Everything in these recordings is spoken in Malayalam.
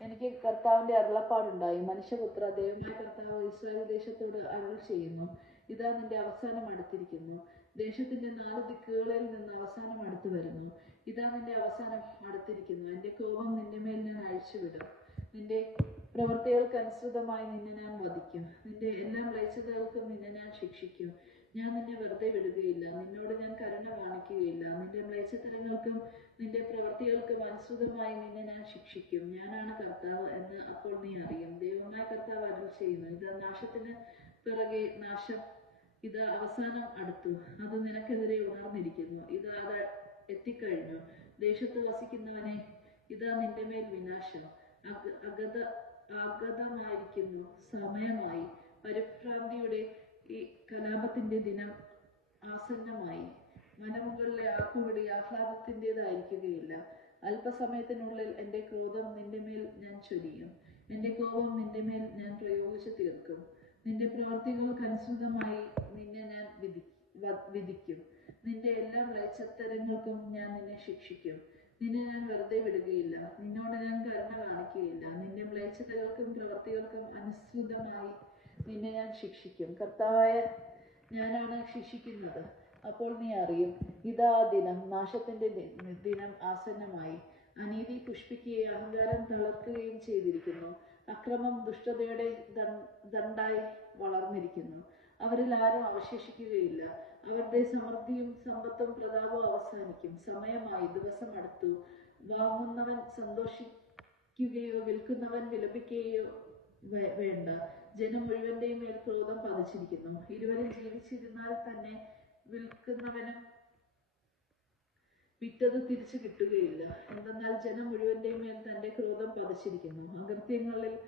എനിക്ക് കർത്താവിന്റെ അരുളപ്പാടുണ്ടായി. മനുഷ്യപുത്ര ദൈവമായ കർത്താവ് ഇസ്രായേൽ ദേശത്തോട് അരുൾ ചെയ്യുന്നു. ഇതാ നിന്റെ അവസാനം അടുത്തിരിക്കുന്നു. ദേശത്തിന്റെ നാല് ദിക്കുകളിൽ നിന്ന് അവസാനം അടുത്തു വരുന്നു. ഇതാ നിന്റെ അവസാനം അടുത്തിരിക്കുന്നു. എന്റെ കോപം നിന്റെ മേൽ ഞാൻ അഴിച്ചുവിടും. നിന്റെ പ്രവൃത്തികൾക്ക് അനുസൃതമായി നിന്നെ ഞാൻ വധിക്കും. നിന്റെ എല്ലാ മ്ലേച്ഛതകൾക്കും നിന്നെ ഞാൻ ശിക്ഷിക്കും. ഞാൻ നിന്നെ വെറുതെ വിടുകയില്ല. നിന്നോട് ഞാൻ കരുണ കാണിക്കുകയില്ല. നിന്റെ മ്ലേച്ഛത്തരങ്ങൾക്കും നിന്റെ പ്രവൃത്തികൾക്കും അനുസൃതമായി നിന്നെ ഞാൻ ശിക്ഷിക്കും. ഞാനാണ് കർത്താവ് എന്ന് അപ്പോൾ നീ അറിയും. ദൈവമായ കർത്താവ് അരുൾ ചെയ്യുന്നു. ഇത് നാശത്തിന് പിറകെ നാശം ഇത് അവസാനം അടുത്തു. അത് നിനക്കെതിരെ ഉണർന്നിരിക്കുന്നു. ഇത് അത് എത്തിക്കഴിഞ്ഞു. ദേശത്ത് വസിക്കുന്നവനെ ഇതാ നിന്റെ മേൽ വിനാശം. അഗ- അഗത അഗതമായിരിക്കുന്നു. സമയമായി. ഈ കലാപത്തിന്റെ ദിനം ആസന്നമായി. മനമുകളിലെ ആക്കുപിടി ആഹ്ലാദത്തിന്റെതായിരിക്കുകയില്ല അല്പസമയത്തിനുള്ളിൽ എന്റെ ക്രോധം നിന്റെ മേൽ ഞാൻ ചൊരിയും. എന്റെ കോപം നിന്റെ മേൽ ഞാൻ പ്രയോഗിച്ചു തീർക്കും. നിന്റെ പ്രവർത്തികൾക്ക് അനുസൃതമായി നിന്നെ ഞാൻ വിധി വിധിക്കും. നിന്റെ എല്ലാ മ്ലേച്ഛത്തരങ്ങൾക്കും ഞാൻ നിന്നെ ശിക്ഷിക്കും. നിന്നെ ഞാൻ വെറുതെ വിടുകയില്ല. നിന്നോട് ഞാൻ കരുണ കാണിക്കുകയില്ല. നിന്റെ മ്ലേച്ഛതകൾക്കും പ്രവർത്തികൾക്കും അനുസൃതമായി നിന്നെ ഞാൻ ശിക്ഷിക്കും. കർത്താവായ ഞാനാണ് ശിക്ഷിക്കുന്നത്. അപ്പോൾ നീ അറിയും ഇതാ ദിനം നാശത്തിന്റെ ദി- ദിനം ആസന്നമായി. അനീതി പുഷ്പിക്കുകയും അഹങ്കാരം തളർക്കുകയും ചെയ്തിരിക്കുന്നു. അക്രമം ദുഷ്ടതയുടെ ദണ്ടായി വളർന്നിരിക്കുന്നു. അവരിൽ ആരും അവശേഷിക്കുകയില്ല. അവരുടെ സമൃദ്ധിയും സമ്പത്തും പ്രതാപവും അവസാനിക്കും. സമയമായി ദിവസം അടുത്തു. വാങ്ങുന്നവൻ സന്തോഷിക്കുകയോ വിൽക്കുന്നവൻ വിലപിക്കുകയോ വേണ്ട. ജനം മുഴുവന്റെയും മേൽ ക്രോധം പതിച്ചിരിക്കുന്നു. ഇരുവരും ജീവിച്ചിരുന്നാൽ തന്നെ വിൽക്കുന്നവനും വിറ്റത് തിരിച്ചു കിട്ടുകയില്ല. എന്തെന്നാൽ ജനം മുഴുവന്റെയും മേൽ തന്റെ ക്രോധം പതിച്ചിരിക്കുന്നു. അകൃത്യങ്ങളിൽ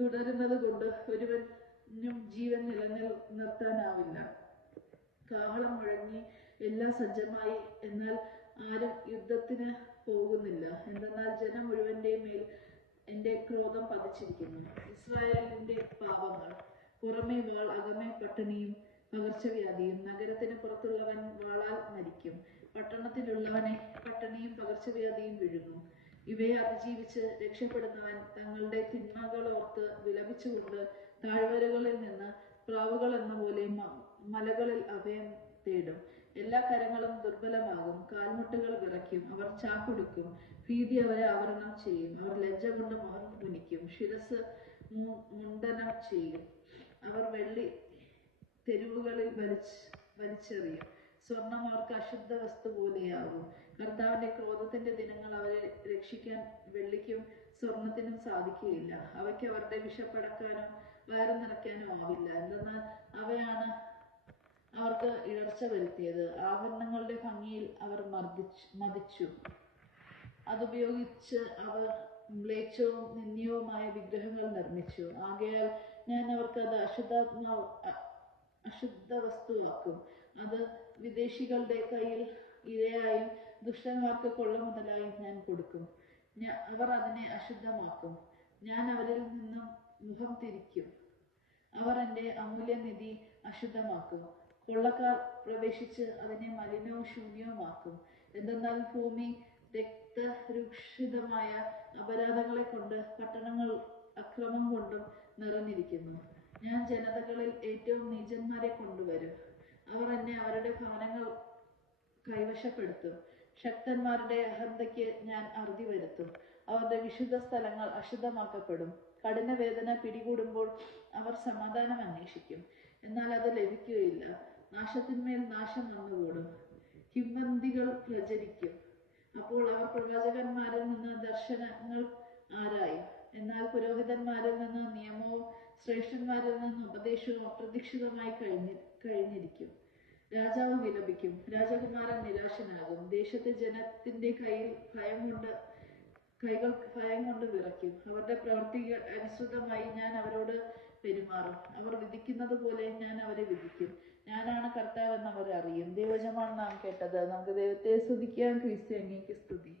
തുടരുന്നത് കൊണ്ട് ഒരുവനും ജീവൻ നിലനിൽ നിർത്താനാവില്ല. കാഹളം മുഴങ്ങി എല്ലാം സജ്ജമായി എന്നാൽ ആരും യുദ്ധത്തിന് പോകുന്നില്ല. എന്തെന്നാൽ ജനം മുഴുവന്റെയും മേൽ എന്റെ ക്രോധം പതിച്ചിരിക്കുന്നു. ഇസ്രായേലിന്റെ പാപങ്ങൾ പുറമേ വാൾ അകമേ പട്ടിണിയും പകർച്ചവ്യാധിയും. നഗരത്തിന് പുറത്തുള്ളവൻ വാളാൽ മരിക്കും. പട്ടണത്തിലുള്ളവനെ പട്ടിണിയും പകർച്ചവ്യാധിയും വിഴുങ്ങും. ഇവയെ അതിജീവിച്ച് രക്ഷപ്പെടുന്നവൻ തങ്ങളുടെ തിന്മകളോർത്ത് വിലപിച്ചുകൊണ്ട് താഴ്വരകളിൽ നിന്ന് പ്രാവുകൾ എന്ന പോലെ മലകളിൽ അഭയം തേടും. എല്ലാ കരങ്ങളും ദുർബലമാകും കാൽമുട്ടുകൾ വിറയ്ക്കും അവർ ചാക്കൊടുക്കും ഭീതി അവരെ ആവരണം ചെയ്യും അവർ ലജ്ജ കൊണ്ട് മുഖം കുനിക്കും ശിരസ് മുണ്ടനം ചെയ്യും. അവർ വെള്ളി തെരുവുകളിൽ വലിച്ച് വലിച്ചെറിയും. സ്വർണം അവർക്ക് അശുദ്ധ വസ്തു പോലെയാകും. കർത്താവിന്റെ ക്രോധത്തിന്റെ ദിനങ്ങൾ അവരെ രക്ഷിക്കാൻ വെള്ളിക്കും സ്വർണത്തിനും സാധിക്കുകയില്ല. അവയ്ക്ക് അവരുടെ വിഷപ്പടക്കാനോ വയറു നിറയ്ക്കാനോ ആവില്ല. എന്തെന്നാൽ അവയാണ് അവർക്ക് ഇടർച്ച വരുത്തിയത്. ആഭരണങ്ങളുടെ ഭംഗിയിൽ അവർ മർദ്ദിച്ചു മതിച്ചു. അതുപയോഗിച്ച് അവർ മ്ലേച്ഛവും നിന്ദ്യവുമായ വിഗ്രഹങ്ങൾ നിർമ്മിച്ചു. ആകയാൽ ഞാൻ അവർക്ക് അത് അശുദ്ധാത്മാവ് അശുദ്ധ വസ്തുവാക്കും അത് വിദേശികളുടെ കയ്യിൽ ഇരയായും ദുഷ്ടന്മാർക്ക് കൊള്ള മുതലായും ഞാൻ കൊടുക്കും. അവർ അതിനെ അശുദ്ധമാക്കും. ഞാൻ അവരിൽ നിന്നും മുഖം തിരിക്കും. അവർ എന്റെ അമൂല്യനിധി അശുദ്ധമാക്കും. കൊള്ളക്കാർ പ്രവേശിച്ച് അതിനെ മലിനവും ശൂന്യവുമാക്കും. എന്തെന്നാൽ ഭൂമി രക്തരൂക്ഷിതമായ അപരാധങ്ങളെ കൊണ്ട് പട്ടണങ്ങൾ അക്രമം കൊണ്ടും നിറഞ്ഞിരിക്കുന്നു. ഞാൻ ജനതകളിൽ ഏറ്റവും നീചന്മാരെ കൊണ്ടുവരും. അവർ എന്നെ അവരുടെ ഭവനങ്ങൾ കൈവശപ്പെടുത്തും. ശക്തന്മാരുടെ അഹന്തയ്ക്ക് ഞാൻ അറുതി വരുത്തും. അവരുടെ വിശുദ്ധ സ്ഥലങ്ങൾ അശുദ്ധമാക്കപ്പെടും. കഠിന വേദന പിടികൂടുമ്പോൾ അവർ സമാധാനം അന്വേഷിക്കും. എന്നാൽ അത് ലഭിക്കുകയില്ല. നാശത്തിന്മേൽ നാശം വന്നുകൂടും കിംവന്തികൾ പ്രചരിക്കും. അപ്പോൾ അവർ പ്രവാചകന്മാരിൽ നിന്ന് ദർശനങ്ങൾ ആരായും? എന്നാൽ പുരോഹിതന്മാരിൽ നിന്ന് നിയമവും ശ്രേഷ്ഠന്മാരിൽ നിന്ന് ഉപദേശവും അപ്രതീക്ഷിതമായി കഴിഞ്ഞി കഴിഞ്ഞിരിക്കും. രാജാവ് വിലപിക്കും. രാജകുമാരൻ നിരാശനാകും. ദേശത്തെ ജനത്തിന്റെ കയ്യിൽ ഭയം കൊണ്ട് കൈകൾ ഭയം കൊണ്ട് വിറയ്ക്കും. അവരുടെ പ്രവൃത്തികൾ അനുസൃതമായി ഞാൻ അവരോട് പെരുമാറും. അവർ വിധിക്കുന്നത് പോലെ ഞാൻ അവരെ വിധിക്കും. ഞാനാണ് കർത്താവ് എന്ന് അവർ അറിയും ദൈവജമാണ് നാം കേട്ടത്. നമുക്ക് ദൈവത്തെ സ്തുതിക്കാം. ക്രിസ്ത്യാനിക്ക് സ്തുതി.